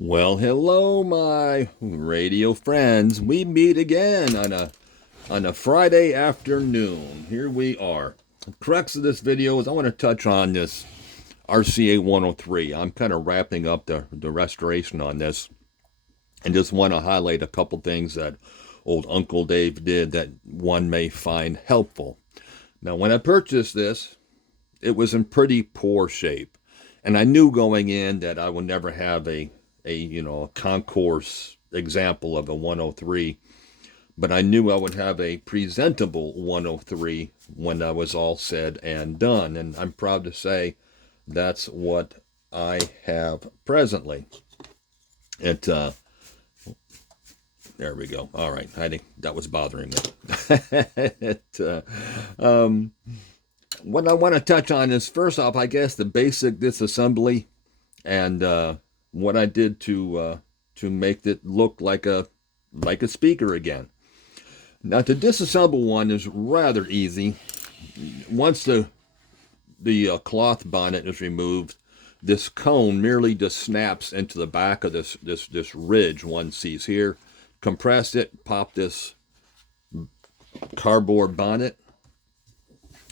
Well, hello, my radio friends. We meet again on a Friday afternoon. Here we are. The crux of this video is I want to touch on this RCA 103. I'm kind of wrapping up the restoration on this and just want to highlight a couple things that old Uncle Dave did that one may find helpful. Now, when I purchased this, it was in pretty poor shape. And I knew going in that I would never have a concourse example of a 103, but I knew I would have a presentable 103 when I was all said and done. And I'm proud to say that's what I have presently. It There we go. All right, I think that was bothering me. What I want to touch on is first off, I guess, the basic disassembly and what I did to make it look like a speaker again. Now, to disassemble one is rather easy. Once the cloth bonnet is removed, this cone merely just snaps into the back of this ridge one sees here. Compress it, pop this cardboard bonnet,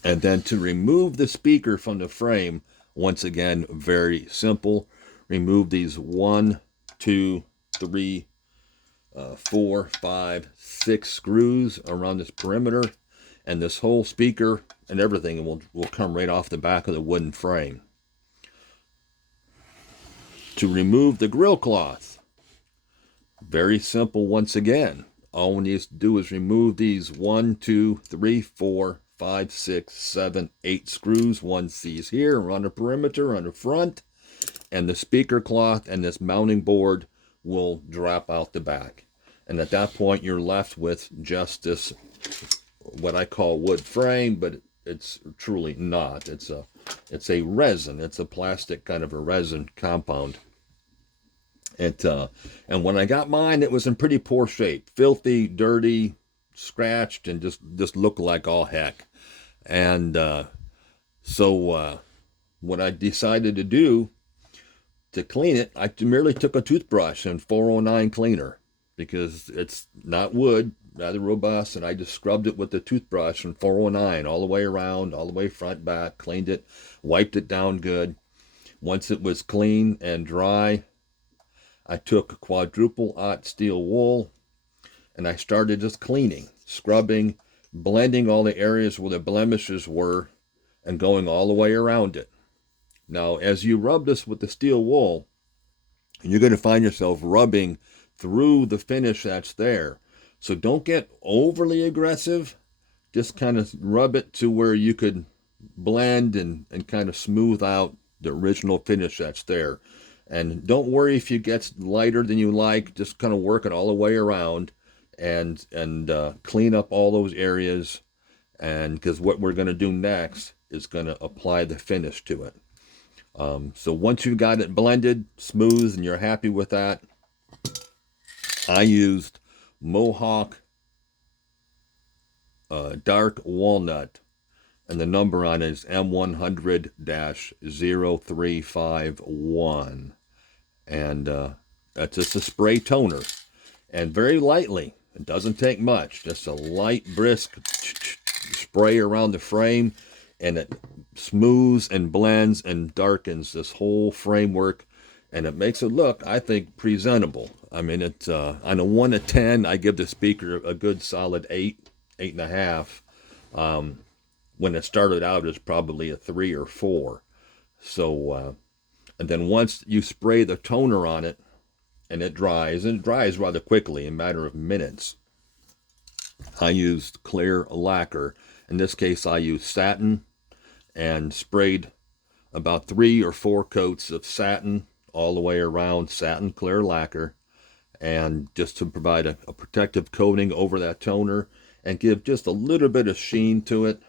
and then to remove the speaker from the frame, once again, very simple. Remove these 1, 2, 3, 4, 5, 6 screws around this perimeter, and this whole speaker and everything will come right off the back of the wooden frame. To remove the grill cloth, very simple once again. All we need to do is remove these 1, 2, 3, 4, 5, 6, 7, 8 screws one sees here around the perimeter on the front, and the speaker cloth and this mounting board will drop out the back. And at that point, you're left with just this, what I call wood frame, but it's truly not. It's a resin. It's a plastic kind of a resin compound. And when I got mine, it was in pretty poor shape, filthy, dirty, scratched, and just looked like all heck. And so what I decided to do to clean it, I merely took a toothbrush and 409 cleaner because it's not wood, rather robust, and I just scrubbed it with the toothbrush and 409 all the way around, all the way front, back, cleaned it, wiped it down good. Once it was clean and dry, I took quadruple aught steel wool and I started just cleaning, scrubbing, blending all the areas where the blemishes were and going all the way around it. Now, as you rub this with the steel wool, you're going to find yourself rubbing through the finish that's there. So don't get overly aggressive. Just kind of rub it to where you could blend and kind of smooth out the original finish that's there. And don't worry if it gets lighter than you like. Just kind of work it all the way around and clean up all those areas. And because what we're going to do next is going to apply the finish to it. So once you've got it blended, smooth, and you're happy with that, I used Mohawk Dark Walnut, and the number on it is M100-0351. And that's just a spray toner. And very lightly, it doesn't take much, just a light, brisk spray around the frame, and it smooths and blends and darkens this whole framework, and it makes it look, I think, presentable. I mean, it's on a 1 to 10, I give the speaker a good solid 8, 8.5. When it started out, it was probably a 3 or 4. So, and then once you spray the toner on it, and it dries rather quickly, in a matter of minutes. I used clear lacquer. In this case, I used satin and sprayed about 3 or 4 coats of satin all the way around, satin clear lacquer, and just to provide a protective coating over that toner and give just a little bit of sheen to it.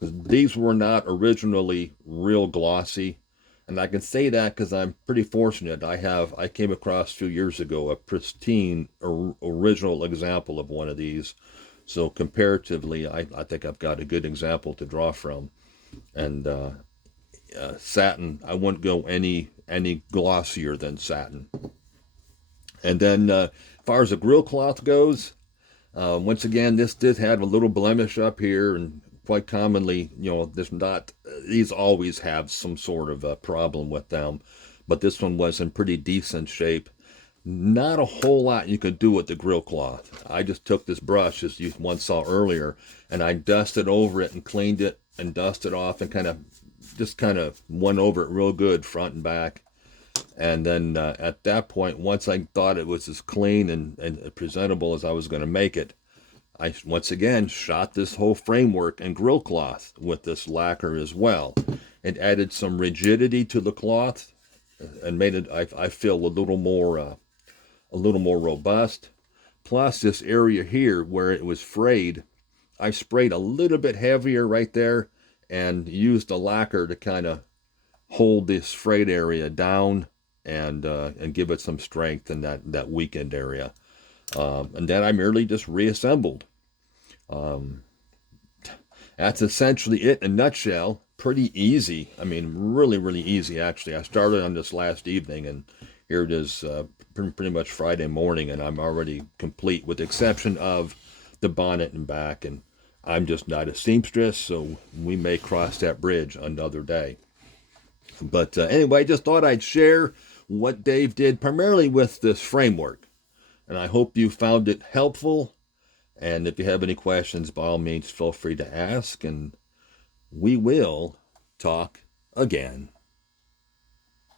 These were not originally real glossy, and I can say that because I'm pretty fortunate. I came across a few years ago a pristine original example of one of these, so comparatively I think I've got a good example to draw from. And satin. I wouldn't go any glossier than satin. And then as far as the grill cloth goes, once again, this did have a little blemish up here, and quite commonly, there's not, these always have some sort of a problem with them, but this one was in pretty decent shape. Not a whole lot you could do with the grill cloth. I just took this brush, as you once saw earlier, and I dusted over it and cleaned it and dusted off and kind of went over it real good front and back. And then at that point, once I thought it was as clean and presentable as I was going to make it, I once again shot this whole framework and grill cloth with this lacquer as well. It added some rigidity to the cloth and made it, I feel, a little more robust. Plus, this area here where it was frayed, I sprayed a little bit heavier right there and used the lacquer to kind of hold this frayed area down and give it some strength in that weakened area. And then I merely just reassembled. That's essentially it in a nutshell. Pretty easy. I mean, really, really easy, actually. I started on this last evening, and here it is pretty much Friday morning, and I'm already complete, with the exception of the bonnet and back. And I'm just not a seamstress, so we may cross that bridge another day. But anyway, I just thought I'd share what Dave did primarily with this framework. And I hope you found it helpful. And if you have any questions, by all means, feel free to ask. And we will talk again.